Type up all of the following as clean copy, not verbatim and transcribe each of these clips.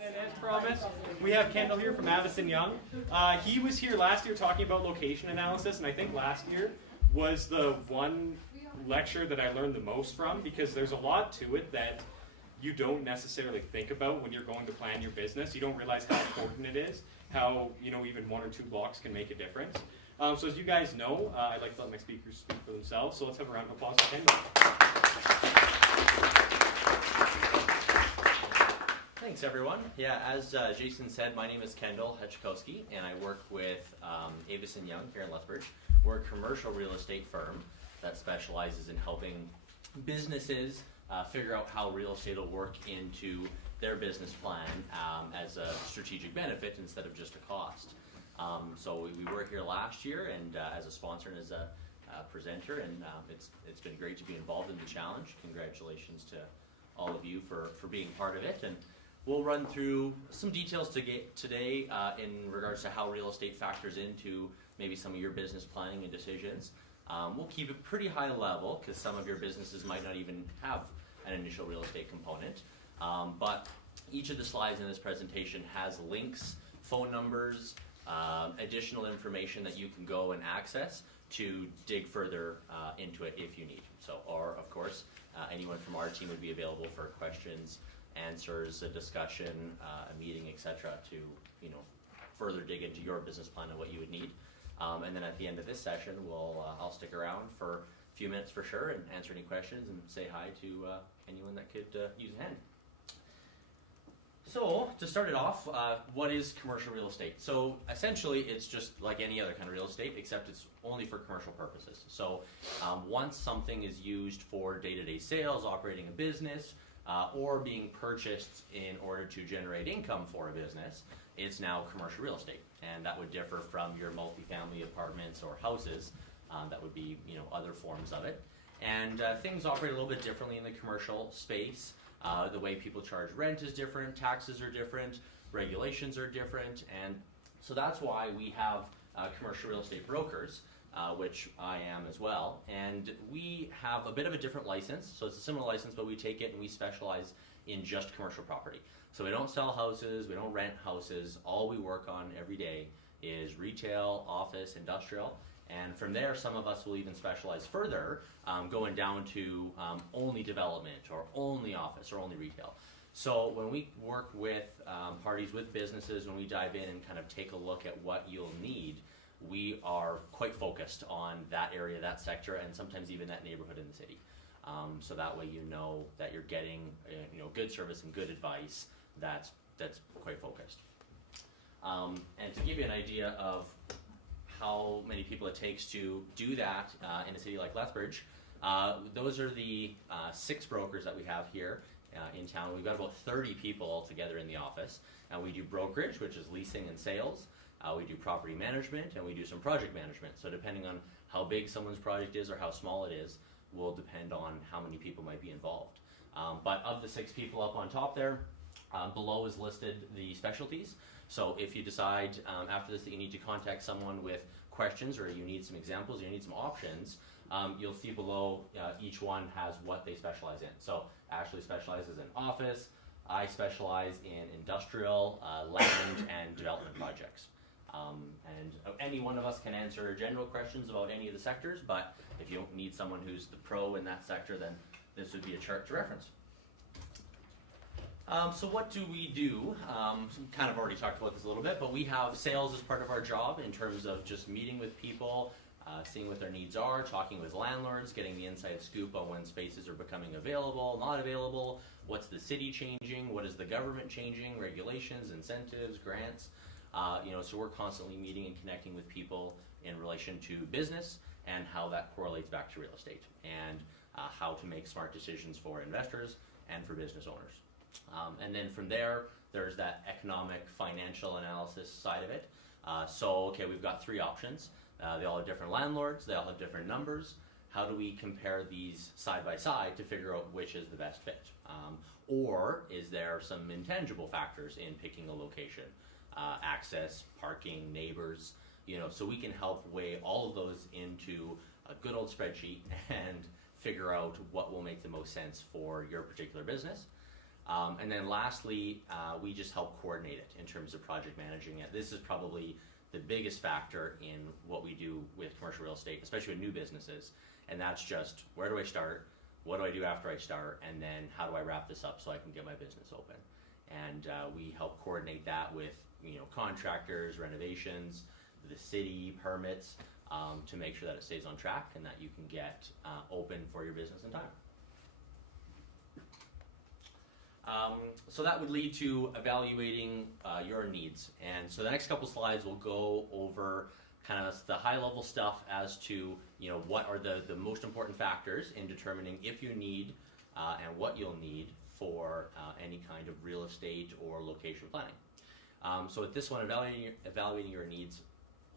And as promised, we have Kendall here from Avison Young. He was here last year talking about location analysis, and I think last year was the one lecture that I learned the most from, because there's a lot to it that you don't necessarily think about when you're going to plan your business. You don't realize how important it is, how even 1 or 2 blocks can make a difference. So as you guys know, I'd like to let my speakers speak for themselves, so let's have a round of applause for Kendall. Thanks, everyone. Yeah, as Jason said, my name is Kendall Hechikowski, and I work with Avison Young here in Lethbridge. We're a commercial real estate firm that specializes in helping businesses figure out how real estate will work into their business plan as a strategic benefit instead of just a cost. So we were here last year and as a sponsor and as a presenter, and it's been great to be involved in the challenge. Congratulations to all of you for being part of it. And we'll run through some details today in regards to how real estate factors into maybe some of your business planning and decisions. We'll keep it pretty high level because some of your businesses might not even have an initial real estate component. But each of the slides in this presentation has links, phone numbers, additional information that you can go and access to dig further into it if you need. So, or of course, anyone from our team would be available for questions, answers, a discussion, a meeting, etc. to further dig into your business plan and what you would need. And then at the end of this session, I'll stick around for a few minutes for sure and answer any questions and say hi to anyone that could use a hand. So to start it off, what is commercial real estate? So essentially it's just like any other kind of real estate, except it's only for commercial purposes. So once something is used for day-to-day sales, operating a business, or being purchased in order to generate income for a business, it's now commercial real estate. And that would differ from your multifamily apartments or houses. That would be other forms of it. And things operate a little bit differently in the commercial space. The way people charge rent is different, taxes are different, regulations are different, and so that's why we have commercial real estate brokers, which I am as well, and we have a bit of a different license. So it's a similar license, but we take it and we specialize in just commercial property. So we don't sell houses, we don't rent houses. All we work on every day is retail, office, industrial. And from there, some of us will even specialize further, going down to only development or only office or only retail. So when we work with parties, with businesses, when we dive in and kind of take a look at what you'll need, we are quite focused on that area, that sector, and sometimes even that neighborhood in the city. So that way you know that you're getting good service and good advice that's quite focused. And to give you an idea of how many people it takes to do that in a city like Lethbridge, those are the 6 brokers that we have here in town. We've got about 30 people altogether in the office, and we do brokerage, which is leasing and sales. We do property management, and we do some project management. So depending on how big someone's project is or how small it is will depend on how many people might be involved. But of the 6 people up on top there, below is listed the specialties. So if you decide after this that you need to contact someone with questions, or you need some examples, or you need some options, you'll see below each one has what they specialize in. So Ashley specializes in office, I specialize in industrial, land, and development projects. And any one of us can answer general questions about any of the sectors, but if you need someone who's the pro in that sector, then this would be a chart to reference. So what do we do? Kind of already talked about this a little bit, but we have sales as part of our job in terms of just meeting with people, seeing what their needs are, talking with landlords, getting the inside scoop on when spaces are becoming available, not available, what's the city changing, what is the government changing, regulations, incentives, grants. So we're constantly meeting and connecting with people in relation to business and how that correlates back to real estate, and how to make smart decisions for investors and for business owners. And then from there, there's that economic, financial analysis side of it. Okay, we've got 3 options. They all have different landlords, they all have different numbers. How do we compare these side by side to figure out which is the best fit? Or is there some intangible factors in picking a location? Access, parking, neighbors, so we can help weigh all of those into a good old spreadsheet and figure out what will make the most sense for your particular business. And then lastly, we just help coordinate it in terms of project managing it. This is probably the biggest factor in what we do with commercial real estate, especially with new businesses. And that's just, where do I start? What do I do after I start? And then how do I wrap this up so I can get my business open? And we help coordinate that with contractors, renovations, the city, permits, to make sure that it stays on track and that you can get open for your business in time. So that would lead to evaluating your needs. And so the next couple slides will go over kind of the high level stuff as to what are the most important factors in determining if you need and what you'll need for any kind of real estate or location planning. So with this one, evaluating your needs,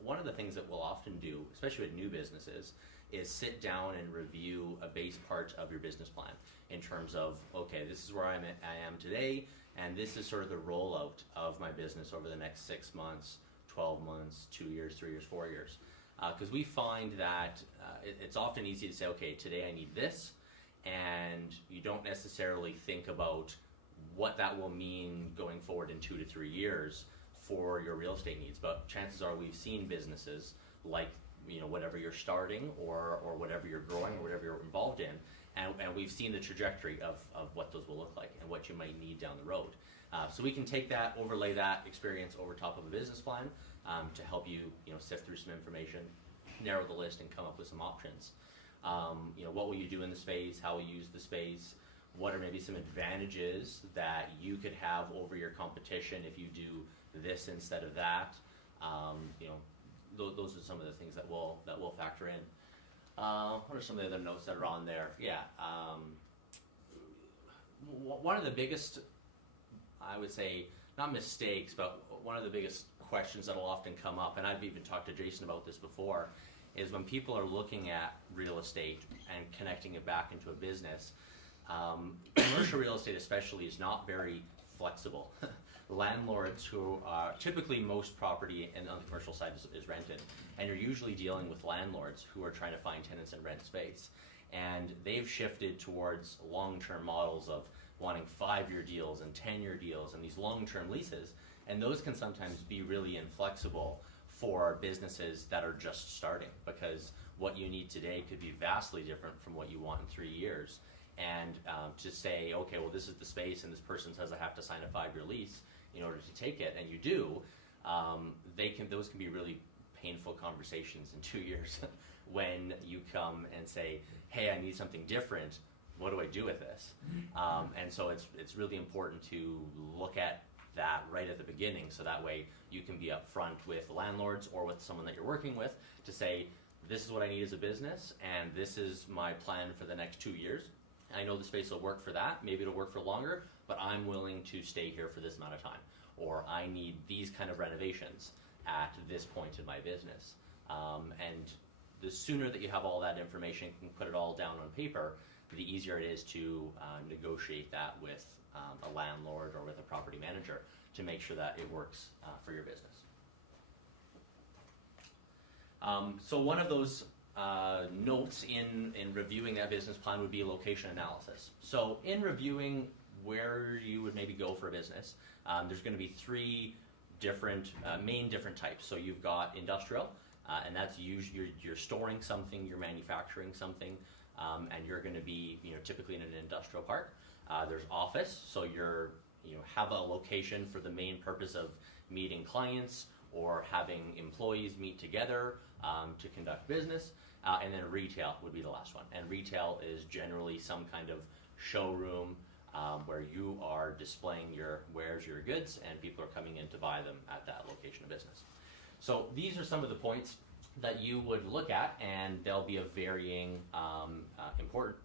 one of the things that we'll often do, especially with new businesses, is sit down and review a base part of your business plan in terms of, okay, this is where I am today, and this is sort of the rollout of my business over the next 6 months, 12 months, 2 years, 3 years, 4 years. Because we find that it's often easy to say, okay, today I need this, and you don't necessarily think about what that will mean going forward in 2 to 3 years for your real estate needs. But chances are we've seen businesses like whatever you're starting or whatever you're growing or whatever you're involved in, and we've seen the trajectory of what those will look like and what you might need down the road. So we can take that, overlay that experience over top of a business plan to help you sift through some information, narrow the list, and come up with some options. What will you do in the space? How will you use the space? What are maybe some advantages that you could have over your competition if you do this instead of that? Those are some of the things that we'll factor in. What are some of the other notes that are on there? Yeah. One of the biggest, I would say, not mistakes, but one of the biggest questions that will often come up, and I've even talked to Jason about this before, is when people are looking at real estate and connecting it back into a business, commercial real estate especially is not very flexible. Landlords who are typically, most property and on the commercial side is rented, and you're usually dealing with landlords who are trying to find tenants and rent space, and they've shifted towards long-term models of wanting 5-year deals and 10-year deals and these long-term leases, and those can sometimes be really inflexible for businesses that are just starting, because what you need today could be vastly different from what you want in 3 years. And to say, okay, well, this is the space and this person says I have to sign a 5-year lease in order to take it, and you do, those can be really painful conversations in 2 years when you come and say, hey, I need something different, what do I do with this? And so it's really important to look at that right at the beginning, so that way you can be upfront with landlords or with someone that you're working with to say, this is what I need as a business, and this is my plan for the next 2 years. I know the space will work for that, maybe it'll work for longer, but I'm willing to stay here for this amount of time. Or I need these kind of renovations at this point in my business. And the sooner that you have all that information, can put it all down on paper, the easier it is to negotiate that with a landlord or with a property manager to make sure that it works for your business. So one of those notes in reviewing that business plan would be location analysis. So in reviewing where you would maybe go for a business, there's going to be 3 different main types. So you've got industrial, and that's usually you're storing something, you're manufacturing something, and you're going to be typically in an industrial park. There's office, so you're have a location for the main purpose of meeting clients or having employees meet together to conduct business. And then retail would be the last one. And retail is generally some kind of showroom where you are displaying your wares, your goods, and people are coming in to buy them at that location of business. So these are some of the points that you would look at, and they'll be of varying important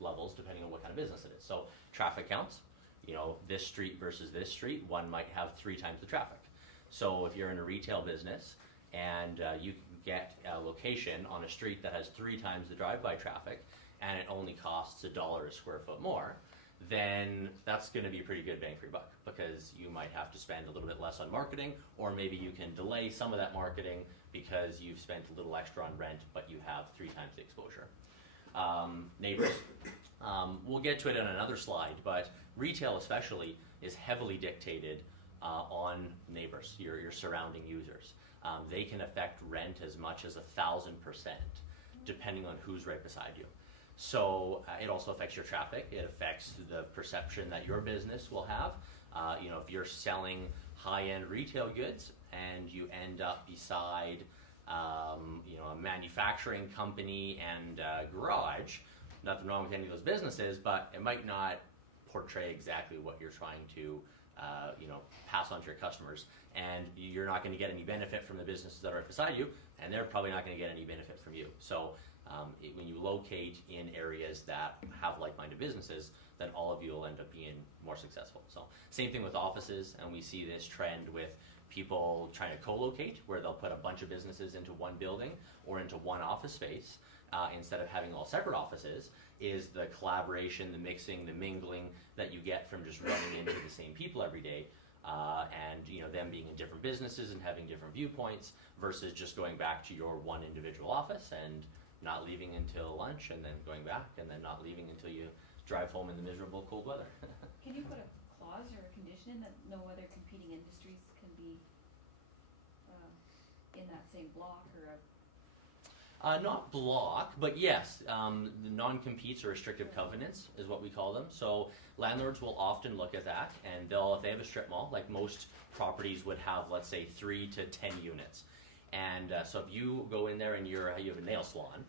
levels depending on what kind of business it is. So traffic counts, this street versus this street, one might have 3 times the traffic. So if you're in a retail business and you can get a location on a street that has 3 times the drive-by traffic and it only costs $1 a square foot more, then that's going to be a pretty good bang for your buck, because you might have to spend a little bit less on marketing, or maybe you can delay some of that marketing because you've spent a little extra on rent, but you have 3 times the exposure. neighbors. We'll get to it in another slide, but retail especially is heavily dictated on neighbors, your surrounding users. They can affect rent as much as 1,000%, depending on who's right beside you. So it also affects your traffic. It affects the perception that your business will have. If you're selling high-end retail goods and you end up beside a manufacturing company and a garage, nothing wrong with any of those businesses, but it might not portray exactly what you're trying to pass on to your customers, and you're not going to get any benefit from the businesses that are right beside you, and they're probably not going to get any benefit from you. So when you locate in areas that have like-minded businesses, then all of you will end up being more successful. So same thing with offices, and we see this trend with people trying to co-locate, where they'll put a bunch of businesses into one building or into one office space instead of having all separate offices. Is the collaboration, the mixing, the mingling that you get from just running into the same people every day, and them being in different businesses and having different viewpoints versus just going back to your one individual office and not leaving until lunch and then going back and then not leaving until you drive home in the miserable cold weather. Can you put a clause or a condition in that no other competing industries can be in that same block or a... Not block, but yes, the non-competes or restrictive covenants is what we call them. So landlords will often look at that, and if they have a strip mall, like most properties would have, let's say, 3 to 10 units. And so if you go in there and you have a nail salon,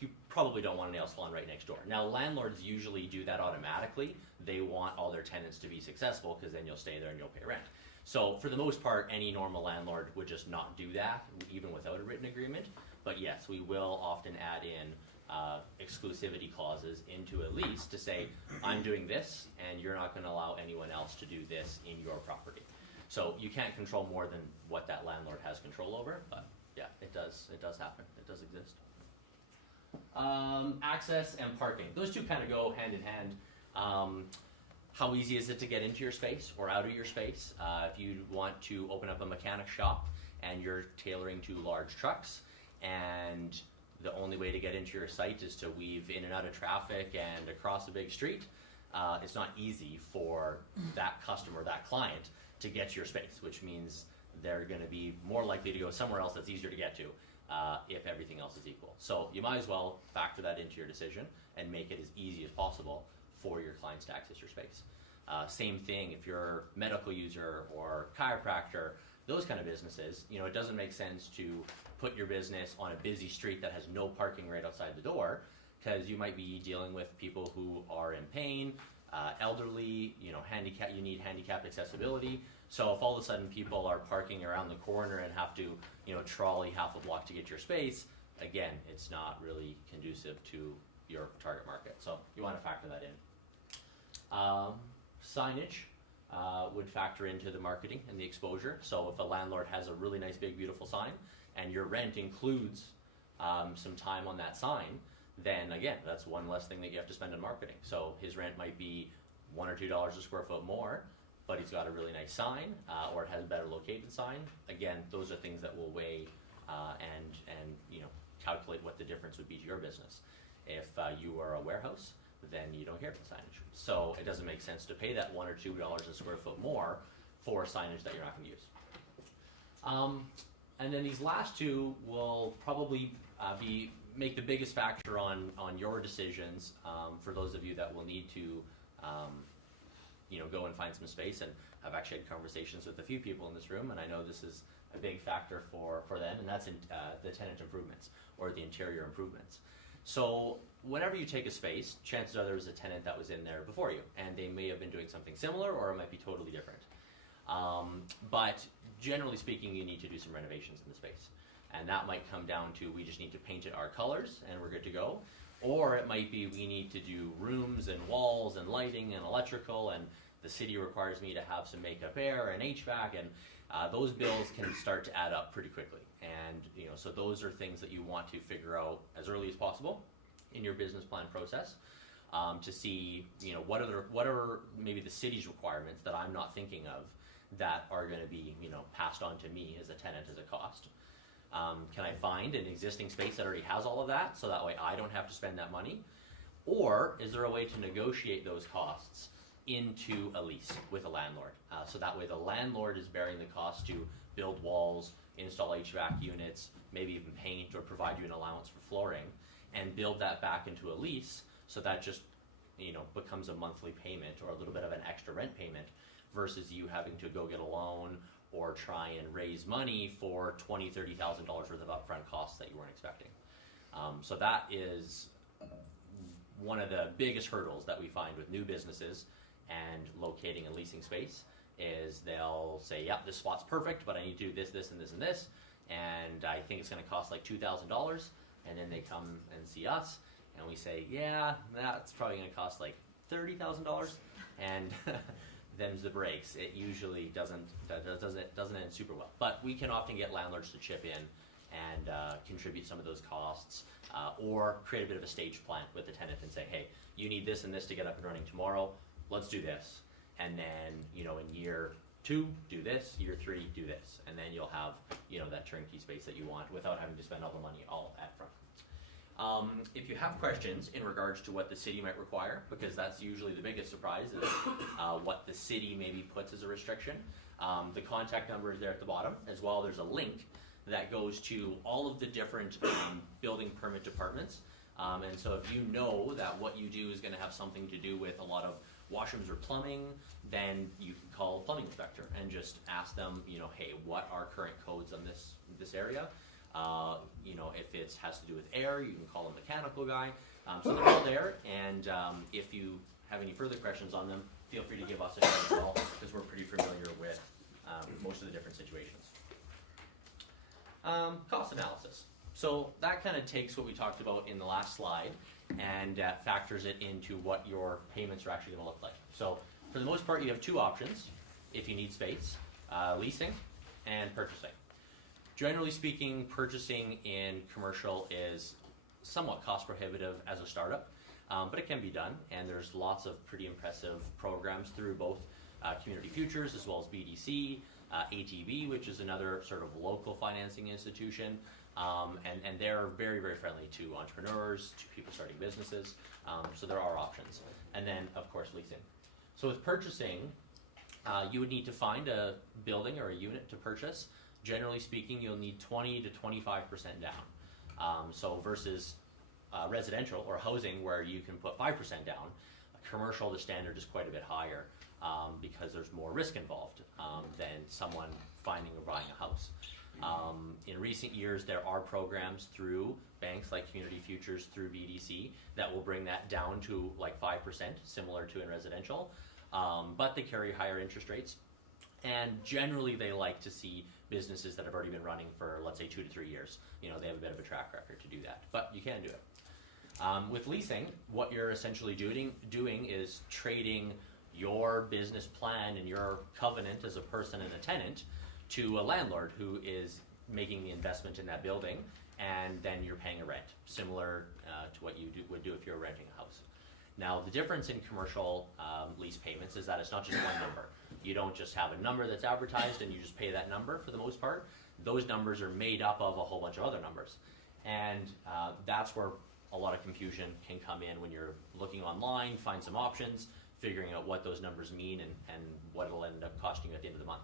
you probably don't want a nail salon right next door. Now, landlords usually do that automatically. They want all their tenants to be successful because then you'll stay there and you'll pay rent. So for the most part, any normal landlord would just not do that, even without a written agreement. But yes, we will often add in exclusivity clauses into a lease to say, I'm doing this, and you're not going to allow anyone else to do this in your property. So you can't control more than what that landlord has control over, but yeah, it does happen. It does exist. Access and parking. Those two kind of go hand in hand. How easy is it to get into your space or out of your space? If you want to open up a mechanic shop and you're tailoring to large trucks, and the only way to get into your site is to weave in and out of traffic and across a big street, it's not easy for that customer, that client, to get to your space, which means they're going to be more likely to go somewhere else that's easier to get to if everything else is equal. So you might as well factor that into your decision and make it as easy as possible for your clients to access your space. Same thing if you're a medical user or chiropractor, those kind of businesses, it doesn't make sense to put your business on a busy street that has no parking right outside the door, because you might be dealing with people who are in pain, elderly, handicap. You need handicapped accessibility. So if all of a sudden people are parking around the corner and have to, trolley half a block to get your space, again, it's not really conducive to your target market. So you want to factor that in. Signage would factor into the marketing and the exposure. So if a landlord has a really nice, big, beautiful sign, and your rent includes some time on that sign, then again, that's one less thing that you have to spend on marketing. So his rent might be $1 or $2 a square foot more, but he's got a really nice sign, or it has a better located sign. Again, those are things that will weigh and calculate what the difference would be to your business. If you are a warehouse, then you don't care for the signage. So it doesn't make sense to pay that $1 or $2 a square foot more for signage that you're not going to use. And then these last two will probably make the biggest factor on your decisions for those of you that will need to go and find some space. And I've actually had conversations with a few people in this room, and I know this is a big factor for them, and that's the tenant improvements or the interior improvements. So whenever you take a space, chances are there was a tenant that was in there before you, and they may have been doing something similar, or it might be totally different. But generally speaking, you need to do some renovations in the space. And that might come down to, we just need to paint it our colors and we're good to go. Or it might be, we need to do rooms and walls and lighting and electrical, and the city requires me to have some makeup air and HVAC, and those bills can start to add up pretty quickly. And so those are things that you want to figure out as early as possible in your business plan process, to see what are maybe the city's requirements that I'm not thinking of that are going to be passed on to me as a tenant as a cost. Can I find an existing space that already has all of that, so that way I don't have to spend that money? Or is there a way to negotiate those costs into a lease with a landlord? So that way the landlord is bearing the cost to build walls, install HVAC units, maybe even paint or provide you an allowance for flooring, and build that back into a lease, so that just becomes a monthly payment or a little bit of an extra rent payment, versus you having to go get a loan or try and raise money for $20,000-$30,000 worth of upfront costs that you weren't expecting. So that is one of the biggest hurdles that we find with new businesses and locating and leasing space is they'll say, yeah, this spot's perfect, but I need to do this, this, and this, and this, and I think it's going to cost like $2,000, and then they come and see us, and we say, yeah, that's probably going to cost like $30,000, and them's the breaks. It usually doesn't end super well, but we can often get landlords to chip in and contribute some of those costs, or create a bit of a stage plan with the tenant and say, hey, you need this and this to get up and running tomorrow, let's do this. And then, in year 2, do this, year 3, do this. And then you'll have, that turnkey space that you want without having to spend all the money all at front. If you have questions in regards to what the city might require, because that's usually the biggest surprise, is what the city maybe puts as a restriction, the contact number is there at the bottom. As well, there's a link that goes to all of the different building permit departments. And so if you know that what you do is going to have something to do with a lot of washrooms or plumbing, then you can call a plumbing inspector and just ask them, hey, what are current codes on this area? If it has to do with air, you can call a mechanical guy. So they're all there, and if you have any further questions on them, feel free to give us a shout as well, because we're pretty familiar with most of the different situations. Cost analysis. So that kind of takes what we talked about in the last slide and factors it into what your payments are actually going to look like. So for the most part, you have 2 options if you need space, leasing and purchasing. Generally speaking, purchasing in commercial is somewhat cost prohibitive as a startup, but it can be done, and there's lots of pretty impressive programs through both Community Futures as well as BDC, ATB, which is another sort of local financing institution, and they're very, very friendly to entrepreneurs, to people starting businesses, so there are options. And then, of course, leasing. So with purchasing, you would need to find a building or a unit to purchase. Generally speaking, you'll need 20 to 25% down. So versus residential or housing, where you can put 5% down, commercial, the standard is quite a bit higher, because there's more risk involved than someone finding or buying a house. In recent years, there are programs through banks like Community Futures, through BDC, that will bring that down to like 5%, similar to in residential, but they carry higher interest rates. And generally, they like to see businesses that have already been running for, let's say, 2 to 3 years. They have a bit of a track record to do that, but you can do it. With leasing, what you're essentially doing is trading your business plan and your covenant as a person and a tenant to a landlord who is making the investment in that building, and then you're paying a rent, similar to what you would do if you were renting a house. Now, the difference in commercial lease payments is that it's not just one number. You don't just have a number that's advertised and you just pay that number for the most part. Those numbers are made up of a whole bunch of other numbers. And that's where a lot of confusion can come in when you're looking online, find some options, figuring out what those numbers mean and what it'll end up costing you at the end of the month.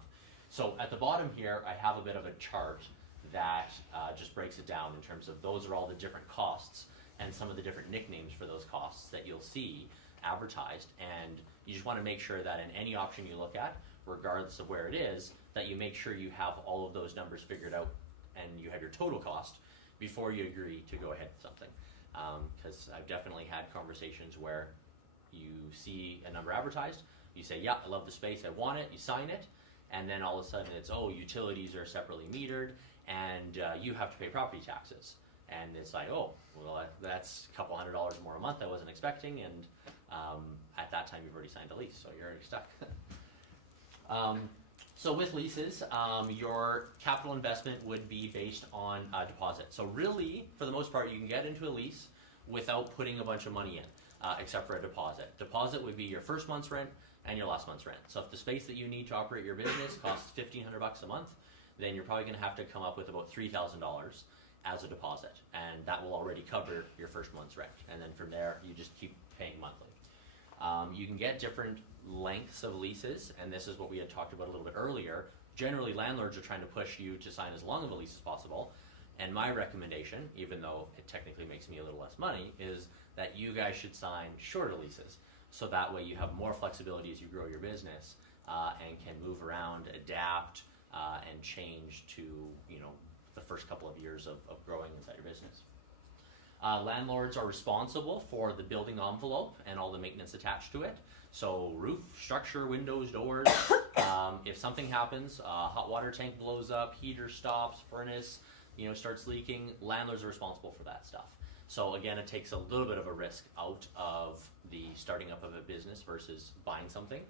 So at the bottom here, I have a bit of a chart that just breaks it down in terms of those are all the different costs and some of the different nicknames for those costs that you'll see advertised. And you just want to make sure that in any option you look at, regardless of where it is, that you make sure you have all of those numbers figured out and you have your total cost before you agree to go ahead with something. Because I've definitely had conversations where you see a number advertised, you say, yeah, I love the space, I want it, you sign it, and then all of a sudden it's, oh, utilities are separately metered, and you have to pay property taxes. And it's like, oh, well, that's a couple $100 more a month I wasn't expecting, and at that time you've already signed a lease, so you're already stuck. So with leases, your capital investment would be based on a deposit. So really, for the most part, you can get into a lease without putting a bunch of money in, except for a deposit. Deposit would be your first month's rent and your last month's rent. So if the space that you need to operate your business costs $1,500 a month, then you're probably going to have to come up with about $3,000 as a deposit, and that will already cover your first month's rent. And then from there, you just keep paying monthly. You can get different lengths of leases, and this is what we had talked about a little bit earlier. Generally, landlords are trying to push you to sign as long of a lease as possible, and my recommendation, even though it technically makes me a little less money, is that you guys should sign shorter leases, so that way you have more flexibility as you grow your business, and can move around, adapt, and change to, you know, the first couple of years of growing inside your business. Landlords are responsible for the building envelope and all the maintenance attached to it. So roof, structure, windows, doors. If something happens, hot water tank blows up, heater stops, furnace, you know, starts leaking, landlords are responsible for that stuff. So again, it takes a little bit of a risk out of the starting up of a business versus buying something.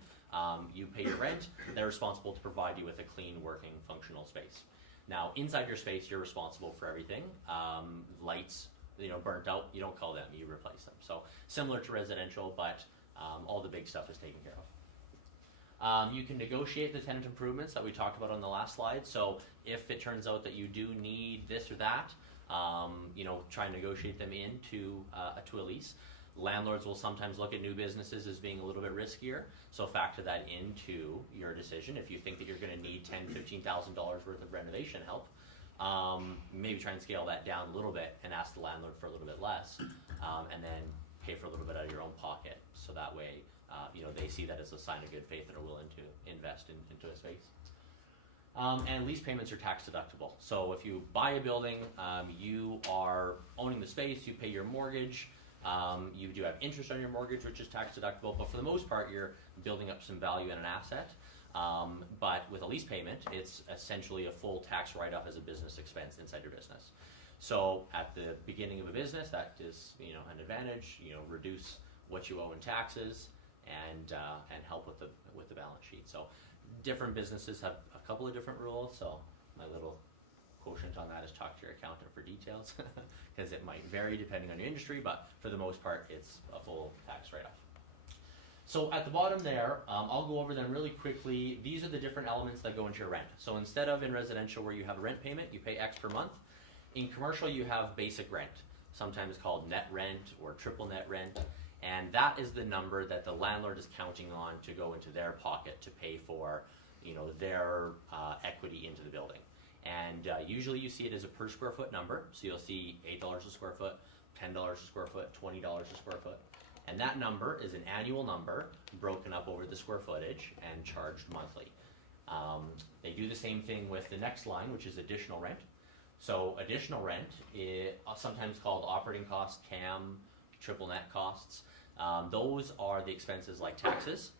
You pay your rent, they're responsible to provide you with a clean, working, functional space. Now, inside your space, you're responsible for everything. Lights, you know, burnt out, you don't call them, you replace them. So similar to residential, but all the big stuff is taken care of. You can negotiate the tenant improvements that we talked about on the last slide. So if it turns out that you do need this or that, you know, try and negotiate them into to a lease. Landlords will sometimes look at new businesses as being a little bit riskier, so factor that into your decision. If you think that you're going to need $10,000, $15,000 worth of renovation help, maybe try and scale that down a little bit and ask the landlord for a little bit less, and then pay for a little bit out of your own pocket, so that way you know, they see that as a sign of good faith and are willing to invest into a space. And lease payments are tax deductible. So if you buy a building, you are owning the space, you pay your mortgage, you do have interest on your mortgage, which is tax deductible, but for the most part, you're building up some value in an asset. But with a lease payment, it's essentially a full tax write-off as a business expense inside your business. So at the beginning of a business, that is, you know, an advantage. You know, reduce what you owe in taxes and help with the balance sheet. So different businesses have a couple of different rules. So my little quotient on that is talk to your accountant for details, because it might vary depending on your industry, but for the most part, it's a full tax write-off. So at the bottom there, I'll go over them really quickly. These are the different elements that go into your rent. So instead of in residential where you have a rent payment, you pay X per month. In commercial, you have basic rent, sometimes called net rent or triple net rent, and that is the number that the landlord is counting on to go into their pocket to pay for, you know, their equity into the building. And usually you see it as a per square foot number. So you'll see $8 a square foot, $10 a square foot, $20 a square foot. And that number is an annual number broken up over the square footage and charged monthly. They do the same thing with the next line, which is additional rent. So additional rent is sometimes called operating costs, CAM, triple net costs. Those are the expenses like taxes,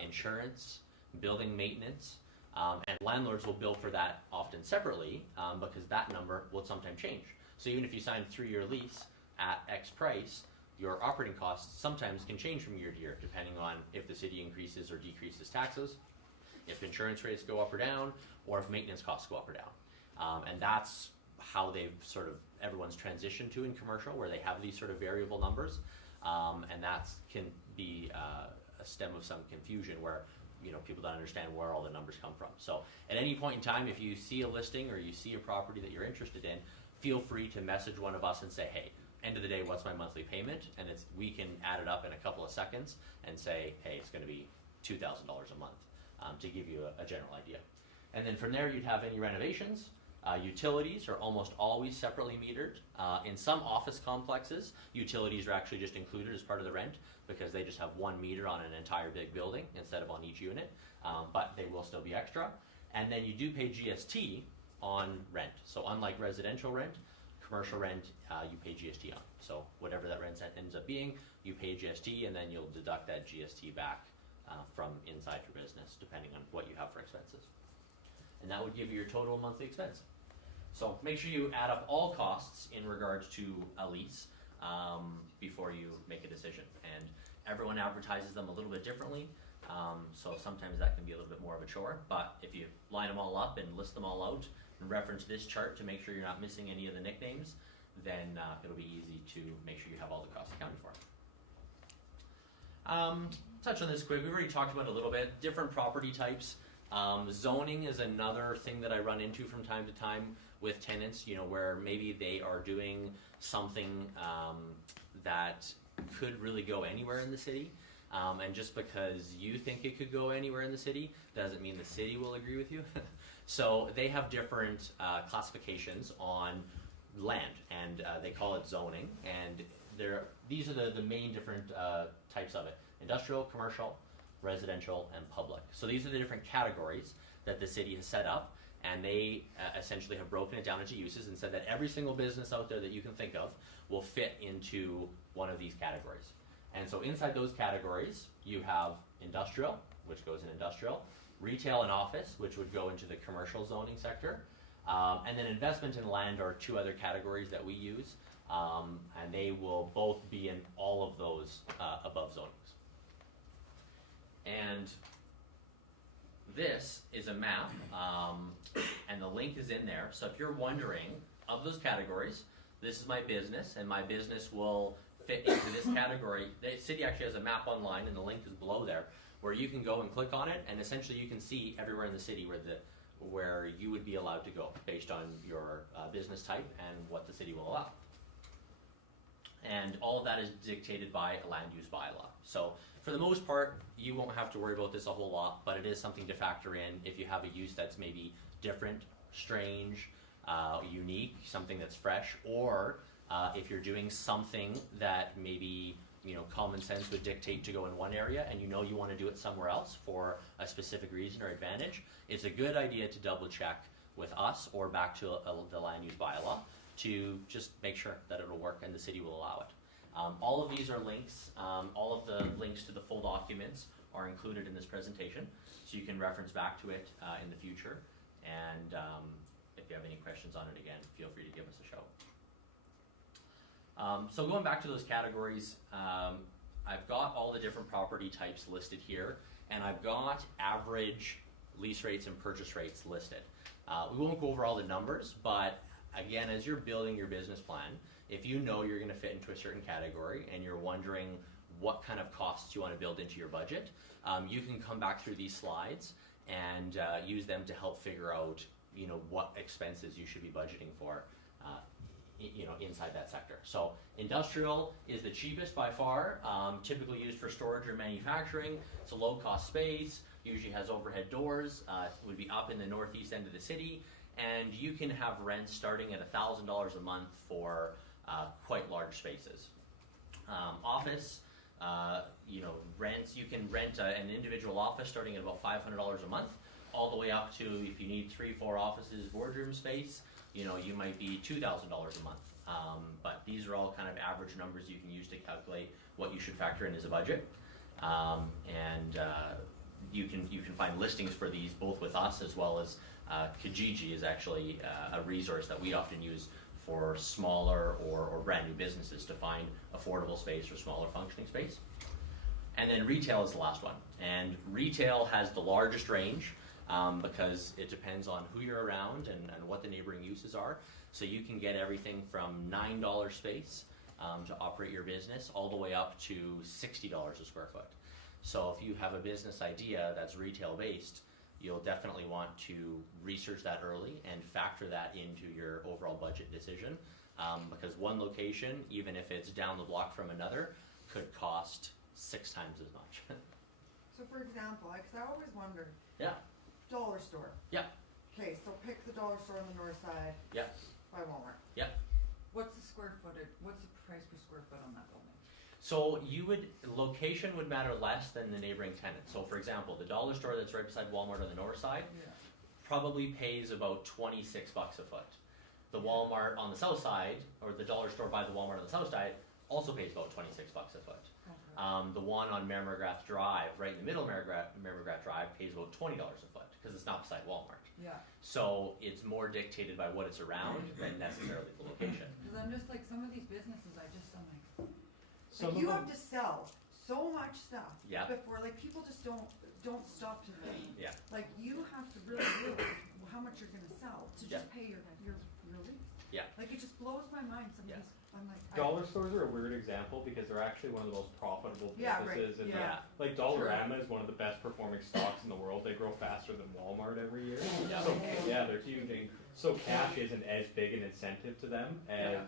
insurance, building maintenance, and landlords will bill for that often separately, because that number will sometimes change. So even if you sign a 3-year lease at X price, your operating costs sometimes can change from year to year, depending on if the city increases or decreases taxes, if insurance rates go up or down, or if maintenance costs go up or down. And that's how they've sort of, everyone's transitioned to in commercial, where they have these sort of variable numbers, and that can be a stem of some confusion where, you know, people don't understand where all the numbers come from. So at any point in time, if you see a listing or you see a property that you're interested in, feel free to message one of us and say, hey, end of the day, what's my monthly payment? And we can add it up in a couple of seconds and say, hey, it's going to be $2,000 a month, to give you a general idea. And then from there, you'd have any renovations. Utilities are almost always separately metered. In some office complexes, utilities are actually just included as part of the rent because they just have one meter on an entire big building instead of on each unit, but they will still be extra. And then you do pay GST on rent. So unlike residential rent, commercial rent, you pay GST on. So whatever that rent ends up being, you pay GST, and then you'll deduct that GST back from inside your business, depending on what you have for expenses. And that would give you your total monthly expense. So make sure you add up all costs in regards to a lease before you make a decision. And everyone advertises them a little bit differently, so sometimes that can be a little bit more of a chore. But if you line them all up and list them all out and reference this chart to make sure you're not missing any of the nicknames, then it'll be easy to make sure you have all the costs accounted for. Touch on this quick. We've already talked about it a little bit. Different property types. Zoning is another thing that I run into from time to time with tenants, where maybe they are doing something that could really go anywhere in the city. And just because you think it could go anywhere in the city doesn't mean the city will agree with you. So they have different classifications on land, and they call it zoning. And these are the main different types of it: industrial, commercial, residential, and public. So these are the different categories that the city has set up, and they essentially have broken it down into uses and said that every single business out there that you can think of will fit into one of these categories. And so inside those categories, you have industrial, which goes in industrial, retail and office, which would go into the commercial zoning sector, and then investment in land are two other categories that we use, and they will both be in all of those above zonings. And this is a map, and the link is in there. So if you're wondering, of those categories, this is my business, and my business will fit into this category. The city actually has a map online, and the link is below there, where you can go and click on it, and essentially you can see everywhere in the city where you would be allowed to go based on your business type and what the city will allow. And all of that is dictated by a land use bylaw. So for the most part, you won't have to worry about this a whole lot, but it is something to factor in if you have a use that's maybe different, strange, unique, something that's fresh, or if you're doing something that maybe common sense would dictate to go in one area and you want to do it somewhere else for a specific reason or advantage, it's a good idea to double check with us or back to the land use bylaw to just make sure that it'll work and the city will allow it. All of these are links. All of the links to the full documents are included in this presentation, so you can reference back to it in the future. And if you have any questions on it, again, feel free to give us a shout. So going back to those categories, I've got all the different property types listed here, and I've got average lease rates and purchase rates listed. We won't go over all the numbers, but again, as you're building your business plan, if you know you're going to fit into a certain category and you're wondering what kind of costs you want to build into your budget, you can come back through these slides and use them to help figure out what expenses you should be budgeting for inside that sector. So industrial is the cheapest by far, typically used for storage or manufacturing. It's a low cost space, usually has overhead doors, would be up in the northeast end of the city, and you can have rents starting at $1,000 a month for quite large spaces. Office, rents, you can rent an individual office starting at about $500 a month, all the way up to, if you need 3-4 offices, boardroom space, you might be $2,000 a month. But these are all kind of average numbers you can use to calculate what you should factor in as a budget. You can find listings for these both with us as well as Kijiji is actually a resource that we often use for smaller or brand new businesses to find affordable space or smaller functioning space. And then retail is the last one. And retail has the largest range because it depends on who you're around and what the neighboring uses are. So you can get everything from $9 space to operate your business all the way up to $60 a square foot. So if you have a business idea that's retail based, you'll definitely want to research that early and factor that into your overall budget decision, because one location, even if it's down the block from another, could cost 6 times as much. So for example, because I always wondered, Yeah. dollar store. Yeah. Okay, so pick the dollar store on the north side Yeah. by Walmart. Yeah. What's the square footage, what's the price per square foot on that building? So location would matter less than the neighboring tenant. So for example, the dollar store that's right beside Walmart on the north side Yeah. probably pays about $26 a foot. The Walmart on the south side, or the dollar store by the Walmart on the south side, also pays about $26 a foot. Okay. The one on Merrimagrath Drive, right in the middle of Merrimagrath Drive, pays about $20 a foot because it's not beside Walmart. Yeah, So it's more dictated by what it's around than necessarily the location. because I'm just like, some of these businesses, I'm like, Some you of have them- to sell so much stuff Yeah. before, like, people just don't stop to think. Yeah. Like, you have to really realize how much you're gonna sell to Yeah. just pay your lease. Yeah. Like, it just blows my mind, some of Yeah. these I'm like, Dollar stores are a weird example because they're actually one of the most profitable Yeah, right, businesses. And yeah. like Dollarama is one of the best performing stocks in the world. They grow faster than Walmart every year. Yeah. So yeah, they're huge. And so cash isn't as big an incentive to them as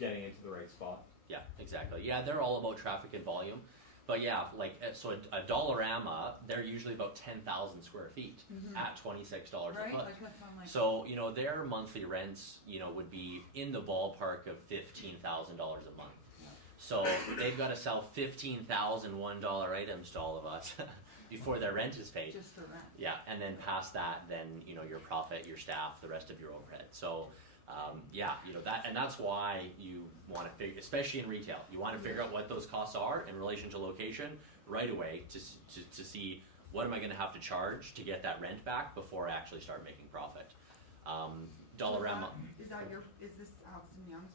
getting into the right spot. Yeah, exactly. Yeah, they're all about traffic and volume. But yeah, like so a Dollarama, they're usually about 10,000 square feet at $26 a right, foot. like that's on like. So you know their monthly rents, you know, would be in the ballpark of $15,000 a month. So they've got to sell 15,000 $1 items to all of us before their rent is paid. Just for rent. Yeah, and then past that, then you know your profit, your staff, the rest of your overhead. So yeah, you know that, and that's why you want to figure, especially in retail, you want to figure out what those costs are in relation to location right away to see what am I going to have to charge to get that rent back before I actually start making profit. Dollarama. Is this Alston Young's?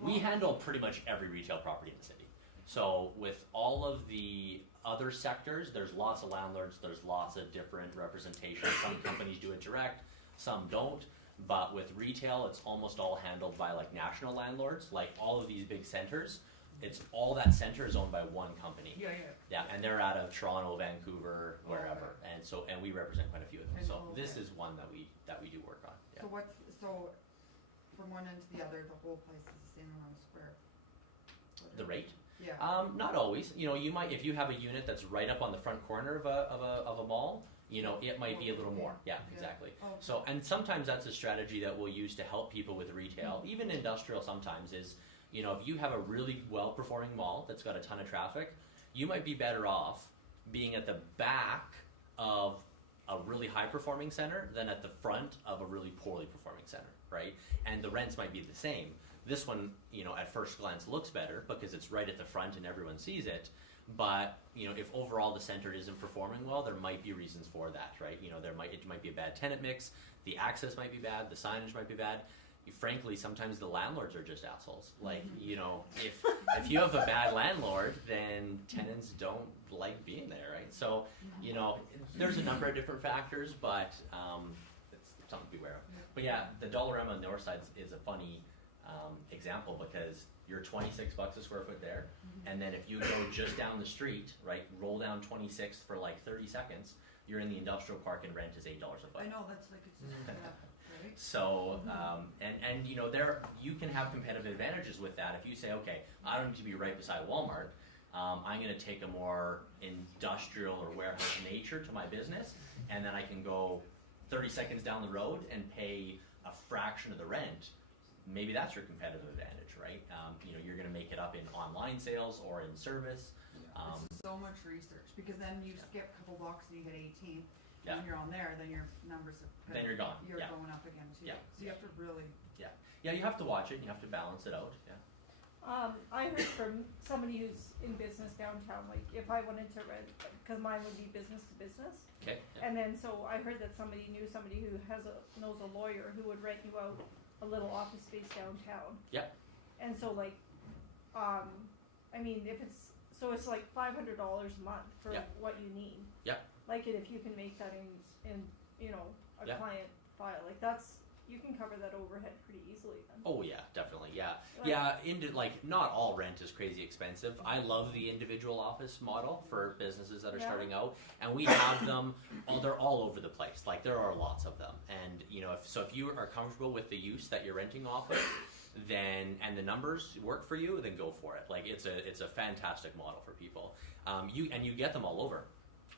We handle pretty much every retail property in the city. So with all of the other sectors, there's lots of landlords, there's lots of different representations. Some companies do it direct, some don't. But with retail, it's almost all handled by like national landlords, like all of these big centers. It's all that center is owned by one company. Yeah. Yeah, and they're out of Toronto, Vancouver, wherever. And so, and we represent quite a few of them. And So this is one that we do work on. Yeah. So from one end to the other, the whole place is the same amount of square. The rate? Yeah. Not always. You know, you might, if you have a unit that's right up on the front corner of a mall, you know, it might be a little more. Yeah, exactly. Oh, So, and sometimes that's a strategy that we'll use to help people with retail, even industrial sometimes is, you know, if you have a really well-performing mall that's got a ton of traffic, you might be better off being at the back of a really high-performing center than at the front of a really poorly performing center, right? And the rents might be the same. This one, you know, at first glance looks better because it's right at the front and everyone sees it. But you know, if overall the center isn't performing well, there might be reasons for that, right? You know, it might be a bad tenant mix, the access might be bad, the signage might be bad. Frankly, sometimes the landlords are just assholes. Like, you know, if you have a bad landlord, then tenants don't like being there, right? So, you know, there's a number of different factors, but it's something to be aware of. But yeah, the Dollarama on the north side is a funny example because you're $26 a square foot there, and then if you go just down the street, right, roll down 26th for like 30 seconds, you're in the industrial park and rent is $8 a foot. I know, that's like, it's just, right? So, and you know, you can have competitive advantages with that. If you say, okay, I don't need to be right beside Walmart, I'm going to take a more industrial or warehouse nature to my business, and then I can go 30 seconds down the road and pay a fraction of the rent. Maybe that's your competitive advantage, right? You know, you're going to make it up in online sales or in service. It's so much research because then you skip a couple blocks and you hit 18. Yeah. When you're on there, then your numbers are. Then you're gone. You're Yeah. going up again too. Yeah. So you have to really. Yeah, you have to watch it and you have to balance it out. Yeah. I heard from somebody who's in business downtown, like if I wanted to rent, because mine would be business to business. Okay. Yeah. And then so I heard that somebody knew somebody who knows a lawyer who would rent you out a little office space downtown. Yep. And so like, I mean, if it's like $500 a month for Yep. what you need. Yep. Like if you can make that in you know a Yep. client file, like you can cover that overhead pretty easily then. Oh yeah, definitely. Yeah, Like- yeah. Like not all rent is crazy expensive. I love the individual office model for businesses that are Yeah. starting out, and we have them. They're all over the place. Like there are lots of them, and you know, if you are comfortable with the use that you're renting off of, then and the numbers work for you, then go for it. Like it's a fantastic model for people. You get them all over.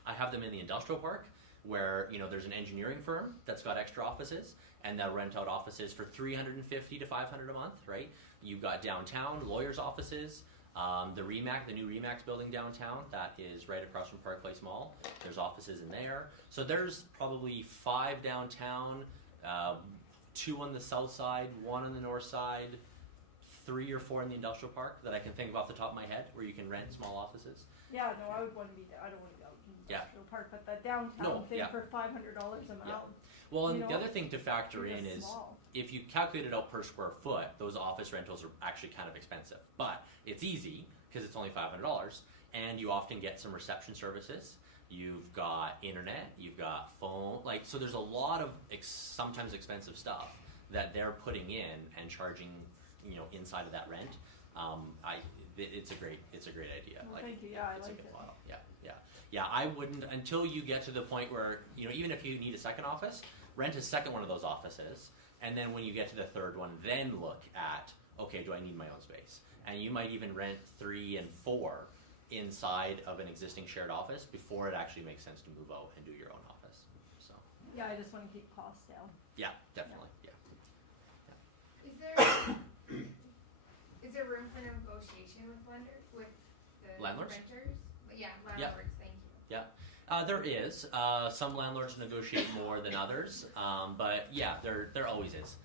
I have them in the industrial park where you know there's an engineering firm that's got extra offices and they'll rent out offices for $350 to $500 a month, right? You've got downtown lawyers' offices, the new Remax building downtown that is right across from Park Place Mall. There's offices in there, so there's probably 5 downtown, 2 on the south side, 1 on the north side, 3 or 4 in the industrial park that I can think of off the top of my head where you can rent small offices. Yeah, no, I would want to be. I don't want to be out in the Yeah. industrial park, but that downtown No, thing yeah. for $500 a month. Yeah. Well, and You the know, other thing to factor in because is small. if you calculate it out per square foot, those office rentals are actually kind of expensive. But it's easy because it's only $500, and you often get some reception services. You've got internet, you've got phone, like so. There's a lot of sometimes expensive stuff that they're putting in and charging inside of that rent. It's a great idea. Well, thank you. Yeah, I it's a like good it. model. Yeah. I wouldn't, until you get to the point where even if you need a second office, rent a second one of those offices, and then when you get to the third one, then look at, okay, do I need my own space? And you might even rent 3 and 4 inside of an existing shared office before it actually makes sense to move out and do your own office. So Yeah, I just want to keep costs down. yeah, definitely. Yeah. Is there room for negotiation with the Landlords? renters? Yeah, landlords, thank you. There is. Some landlords negotiate more than others, but yeah, there always is.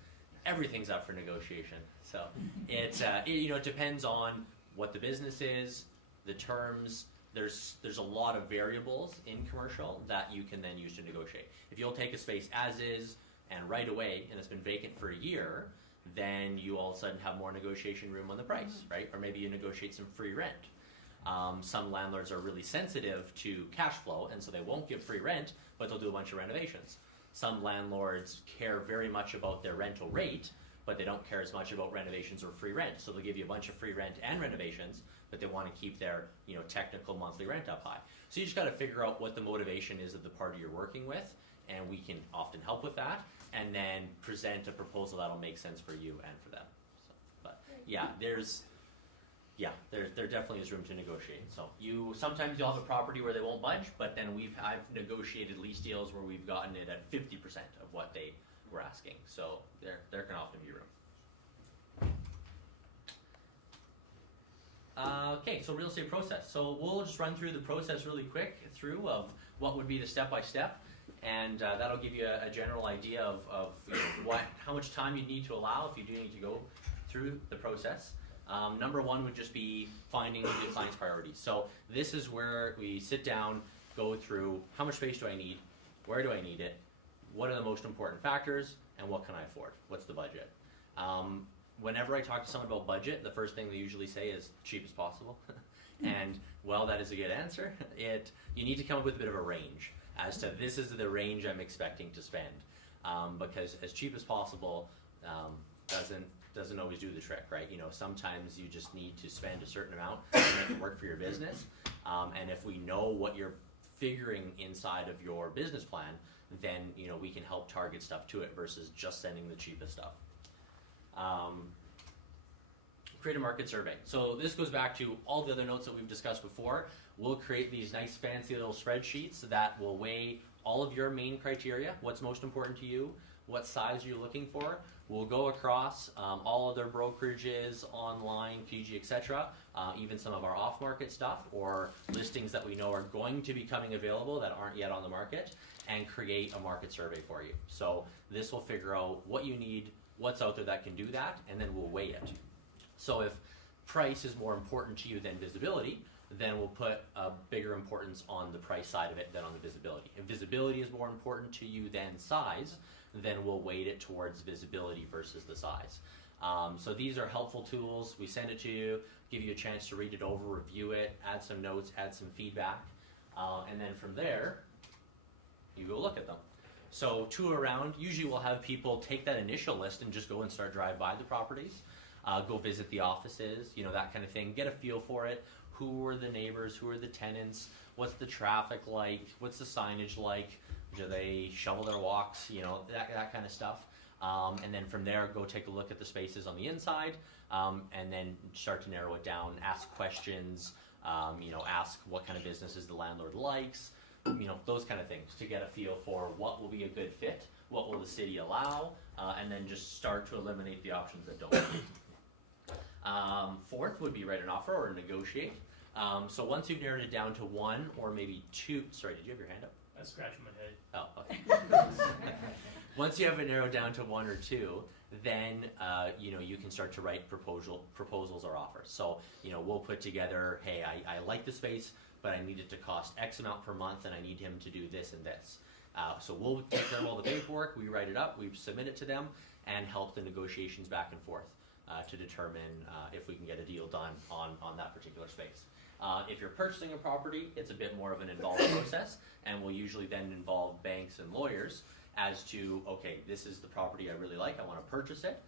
Everything's up for negotiation. So it depends on what the business is, the terms. There's a lot of variables in commercial that you can then use to negotiate. If you'll take a space as is and right away, and it's been vacant for a year, then you all of a sudden have more negotiation room on the price, right? Or maybe you negotiate some free rent. Some landlords are really sensitive to cash flow, and so they won't give free rent, but they'll do a bunch of renovations. Some landlords care very much about their rental rate, but they don't care as much about renovations or free rent. So they'll give you a bunch of free rent and renovations, but they want to keep their technical monthly rent up high. So you just got to figure out what the motivation is of the party you're working with, and we can often help with that, and then present a proposal that'll make sense for you and for them. So, but yeah, there definitely is room to negotiate. So sometimes you'll have a property where they won't budge, but then I've negotiated lease deals where we've gotten it at 50% of what they were asking. So there can often be room. Okay, so real estate process. So we'll just run through the process really quick of what would be the step-by-step, and that'll give you a general idea of how much time you need to allow if you do need to go through the process. Number one would just be finding the client's priorities. So this is where we sit down, go through how much space do I need, where do I need it, what are the most important factors, and what can I afford? What's the budget? Whenever I talk to someone about budget, the first thing they usually say is cheap as possible. And while that is a good answer, you need to come up with a bit of a range as to this is the range I'm expecting to spend. Because as cheap as possible doesn't always do the trick, right? Sometimes you just need to spend a certain amount to make it work for your business. And if we know what you're figuring inside of your business plan, then we can help target stuff to it versus just sending the cheapest stuff. Create a market survey. So this goes back to all the other notes that we've discussed before. We'll create these nice fancy little spreadsheets that will weigh all of your main criteria, what's most important to you, what size you're looking for. We'll go across all other brokerages, online, PG, etc., even some of our off-market stuff or listings that we know are going to be coming available that aren't yet on the market, and create a market survey for you. So this will figure out what you need, what's out there that can do that, and then we'll weigh it. So if price is more important to you than visibility, then we'll put a bigger importance on the price side of it than on the visibility. If visibility is more important to you than size, then we'll weight it towards visibility versus the size. So these are helpful tools. We send it to you, give you a chance to read it over, review it, add some notes, add some feedback, and then from there, you go look at them. So tour around. Usually we'll have people take that initial list and just go and start drive by the properties, go visit the offices, that kind of thing, get a feel for it. Who are the neighbors? Who are the tenants? What's the traffic like? What's the signage like? Do they shovel their walks? That kind of stuff. And then from there, go take a look at the spaces on the inside, and then start to narrow it down. Ask questions. Ask what kind of businesses the landlord likes. Those kind of things to get a feel for what will be a good fit, what will the city allow, and then just start to eliminate the options that don't. Fourth would be write an offer or negotiate. So once you've narrowed it down to one or maybe two, sorry, did you have your hand up? I was scratching my head. Oh, okay. Once you have it narrowed down to one or two, then you can start to write proposals or offers. So we'll put together, hey, I like the space, but I need it to cost X amount per month, and I need him to do this and this. So we'll take care of all the paperwork, we write it up, we submit it to them, and help the negotiations back and forth to determine if we can get a deal done on that particular space. If you're purchasing a property, it's a bit more of an involved process, and will usually then involve banks and lawyers as to, okay, this is the property I really like, I want to purchase it.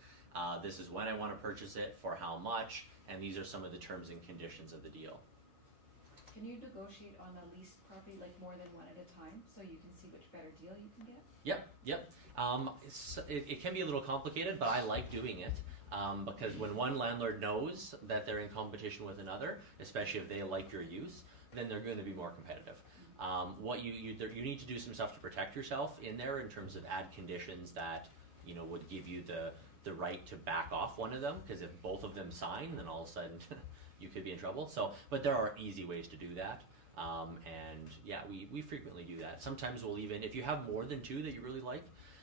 This is when I want to purchase it, for how much, and these are some of the terms and conditions of the deal. Can you negotiate on a leased property, like more than one at a time, so you can see which better deal you can get? Yep. It can be a little complicated, but I like doing it because when one landlord knows that they're in competition with another, especially if they like your use, then they're going to be more competitive. What you need to do some stuff to protect yourself in there in terms of add conditions that would give you the right to back off one of them, because if both of them sign, then all of a sudden you could be in trouble. So, but there are easy ways to do that. And yeah, we frequently do that. Sometimes we'll even, if you have more than two that you really like,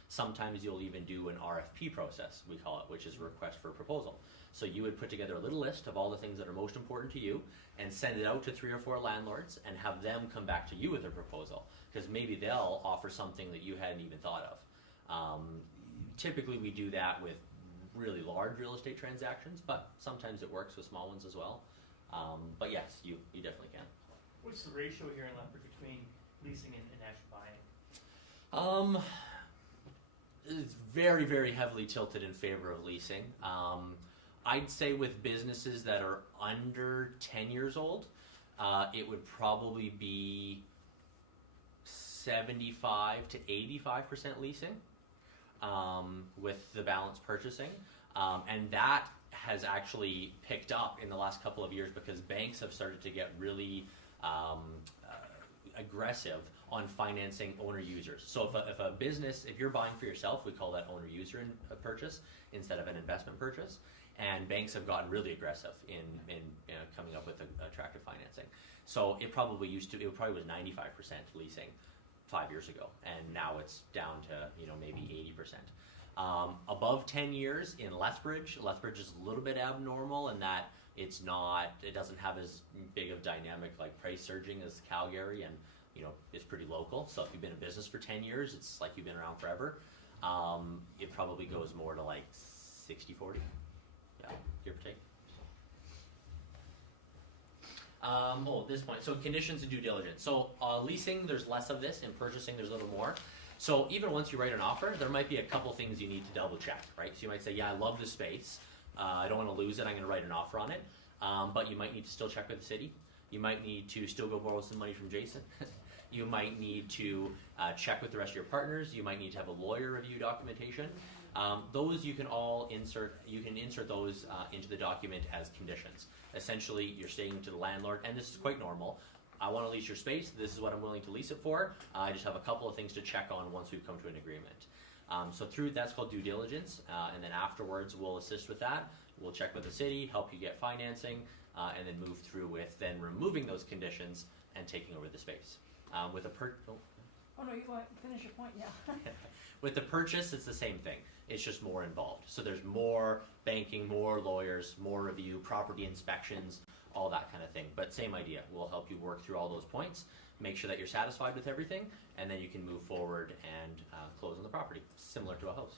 sometimes you'll even do an RFP process, we call it, which is a request for a proposal. So you would put together a little list of all the things that are most important to you and send it out to 3 or 4 landlords and have them come back to you with a proposal, because maybe they'll offer something that you hadn't even thought of. Typically we do that with really large real estate transactions, but sometimes it works with small ones as well. But yes, you definitely can. What's the ratio here in Lethbridge between leasing and actually buying? It's very, very heavily tilted in favor of leasing. I'd say with businesses that are under 10 years old, it would probably be 75 to 85% leasing, with the balance purchasing. And that has actually picked up in the last couple of years because banks have started to get really aggressive on financing owner users. So if a business, if you're buying for yourself, we call that owner user purchase instead of an investment purchase. And banks have gotten really aggressive in coming up with attractive financing. So it probably was 95% leasing 5 years ago, and now it's down to maybe 80%. Above 10 years in Lethbridge is a little bit abnormal in that it doesn't have as big of dynamic like price surging as Calgary, and it's pretty local. So if you've been in business for 10 years, it's like you've been around forever. It probably goes more to like 60-40, yeah, give or take. At this point, so conditions and due diligence. So leasing, there's less of this. In purchasing, there's a little more. So even once you write an offer, there might be a couple things you need to double check, right? So you might say, yeah, I love this space. I don't want to lose it. I'm going to write an offer on it. But you might need to still check with the city. You might need to still go borrow some money from Jason. You might need to check with the rest of your partners. You might need to have a lawyer review documentation. Those you can all insert. You can insert those into the document as conditions. Essentially, you're stating to the landlord, and this is quite normal, I want to lease your space. This is what I'm willing to lease it for. I just have a couple of things to check on once we've come to an agreement. So that's called due diligence, and then afterwards we'll assist with that. We'll check with the city, help you get financing, and then move through with then removing those conditions and taking over the space. With a Oh no, you want to finish your point, yeah. With the purchase, it's the same thing. It's just more involved. So there's more banking, more lawyers, more review, property inspections, all that kind of thing. But same idea. We'll help you work through all those points, make sure that you're satisfied with everything, and then you can move forward and close on the property, similar to a house.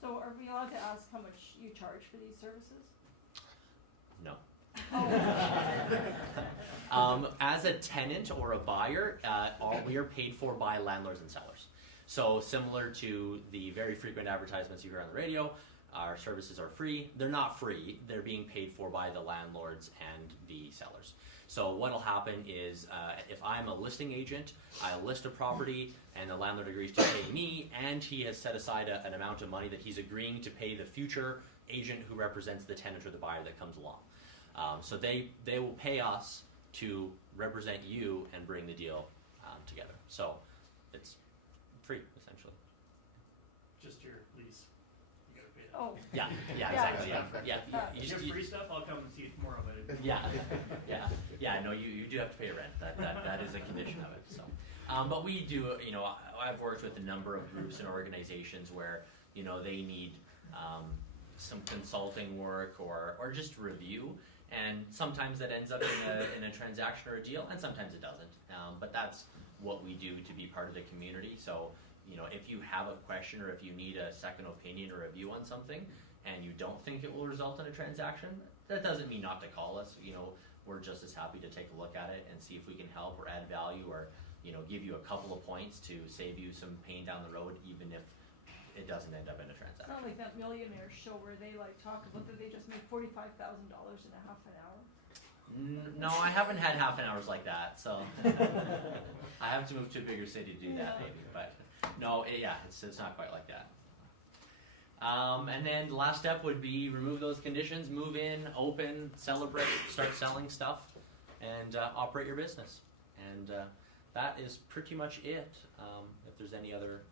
So are we allowed to ask how much you charge for these services? No. Oh. As a tenant or a buyer, we are paid for by landlords and sellers. So similar to the very frequent advertisements you hear on the radio, our services are free. They're not free. They're being paid for by the landlords and the sellers. So what will happen is if I'm a listing agent, I'll list a property and the landlord agrees to pay me, and he has set aside an amount of money that he's agreeing to pay the future agent who represents the tenant or the buyer that comes along. So they will pay us to represent you and bring the deal together. So it's free, essentially. Just your lease. You gotta pay that. Oh, Yeah, Yeah. exactly. Yeah. You just- have free stuff, I'll come and see it tomorrow, but Yeah. No, you do have to pay rent. That is a condition of it. So, but we do. I've worked with a number of groups and organizations where they need some consulting work or just review, and sometimes that ends up in a transaction or a deal, and sometimes it doesn't. But that's what we do to be part of the community. So, if you have a question or if you need a second opinion or a view on something, and you don't think it will result in a transaction, that doesn't mean not to call us. We're just as happy to take a look at it and see if we can help or add value or give you a couple of points to save you some pain down the road, even if it doesn't end up in a It's transaction. not like that Millionaire show where they like talk about that they just made $45,000 in a half an hour. No, I haven't had half an hours like that, so I have to move to a bigger city to do that Yeah. maybe. But no, it's not quite like that. And then the last step would be remove those conditions, move in, open, celebrate, start selling stuff, and operate your business. And that is pretty much it. If there's any other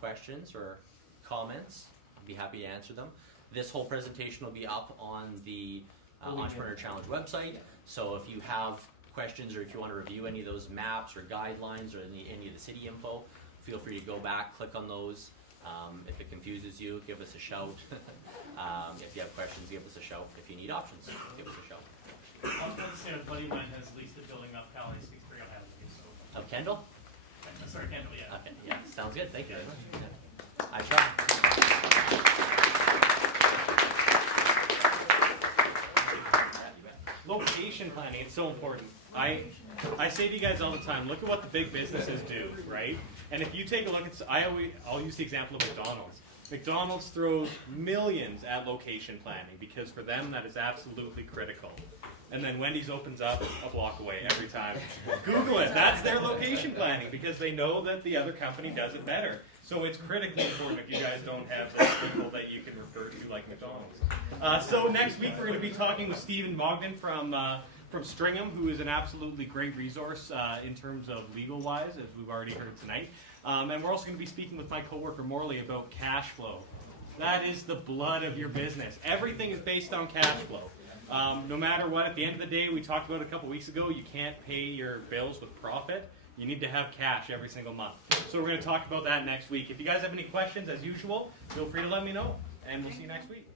questions or comments, I'd be happy to answer them. This whole presentation will be up on the Entrepreneur Challenge website. So if you have questions or if you want to review any of those maps or guidelines or any of the city info, feel free to go back, click on those. If it confuses you, give us a shout. If you have questions, give us a shout. If you need options, give us a shout. I was going to say a buddy of mine has leased a building up Cali 63 on Avenue, so. Of Kendall? Sorry, Kendall, yeah. Okay, yeah, sounds good. Thank you very much. Yeah. I try. Location planning, it's so important. I say to you guys all the time, look at what the big businesses do, right? And if you take a look at, I'll use the example of McDonald's. McDonald's throws millions at location planning because for them that is absolutely critical. And then Wendy's opens up a block away every time. Google it. That's their location planning because they know that the other company does it better. So it's critically important if you guys don't have those people that you can refer to like McDonald's. So next week we're going to be talking with Stephen Mogden from Stringham, who is an absolutely great resource in terms of legal-wise, as we've already heard tonight. And we're also going to be speaking with my coworker Morley about cash flow. That is the blood of your business. Everything is based on cash flow. No matter what, at the end of the day, we talked about a couple weeks ago, you can't pay your bills with profit. You need to have cash every single month. So we're going to talk about that next week. If you guys have any questions, as usual, feel free to let me know, and we'll see you next week.